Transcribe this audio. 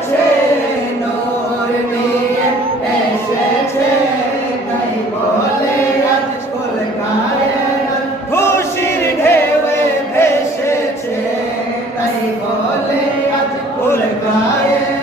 আছে নূর নিয়ে এসেছে, তাই বলে আজ কুল কায়নাত খুশির ঢেউয়ে ভেসেছে, তাই বলে আজ কুল কায়নাত